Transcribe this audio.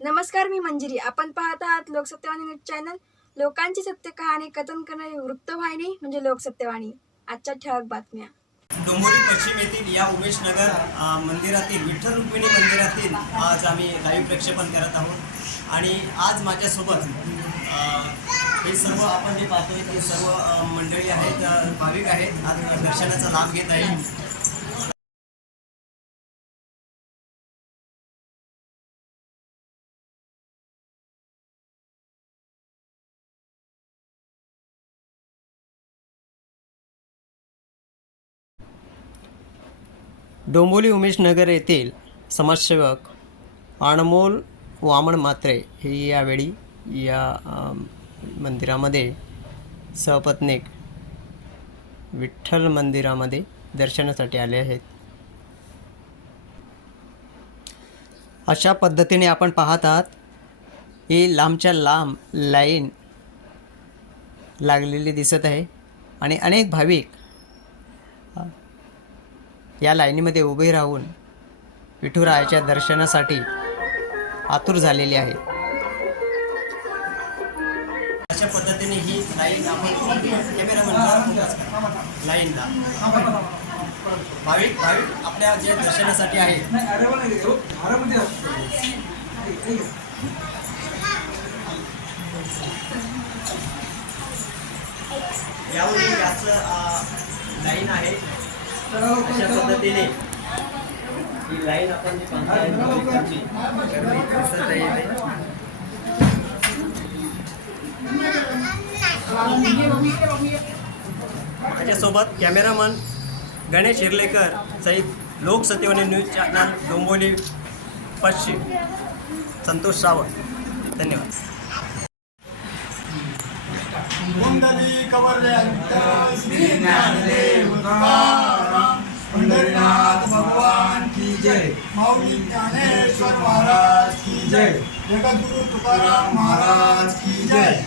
नमस्कार मी मंजिरी. आपण पाहत आहात लोकसत्यवाणी न्यूज चॅनल. लोकांची सत्य कहाणी कथन करणारी वृत्तवाहिनी म्हणजे लोकसत्यवाणी आजच्या ठळक बातम्या. डोंबोली पश्चिम येथील या उमेश नगर मंदिरातील विठ्ठल रुक्मिणी मंदिरातील आज आम्ही लाईव्ह प्रक्षेपण करत आहोत. आणि आज माझ्यासोबत हे सर्व आपण जे पाहतोय ते सर्व मंडळी आहेत भाविक आहेत. आज दर्शनाचा लाभ घेत आहेत. डोंबोली उमेश नगर येथील समाजसेवक अनमोल वामन मात्रे हे यावेळी या मंदिरामध्ये सहपत्नीक विठ्ठल मंदिरामध्ये दर्शनासाठी आले आहेत. अशा पद्धतीने आपण पाहत आहात ही लांबच्या लांब लाईन लागलेली दिसत आहे आणि अनेक भाविक या लाईनीमध्ये उभे राहून विठुरायाच्या दर्शनासाठी आतुर झालेले आहे. अशा पद्धतीने ही लाईन आपण कॅमेरामॅन लाईनला. भाविक भाविक आपल्या जे दर्शनासाठी आहे यावेळी याचं लाईन आहे. अशा पद्धतीने ही लाईन आपण जी पाहताय दिसत आहे माझ्यासोबत कॅमेरामन गणेश हिरलेकर सहित लोकसत्यवाणी न्यूज चॅनल डोंबोली पश्चिम. संतोष सावंत. धन्यवाद. कुंडली जय. माऊली ज्ञानेश्वर महाराज की जय. जगद्गुरु तुकाराम महाराज की जय.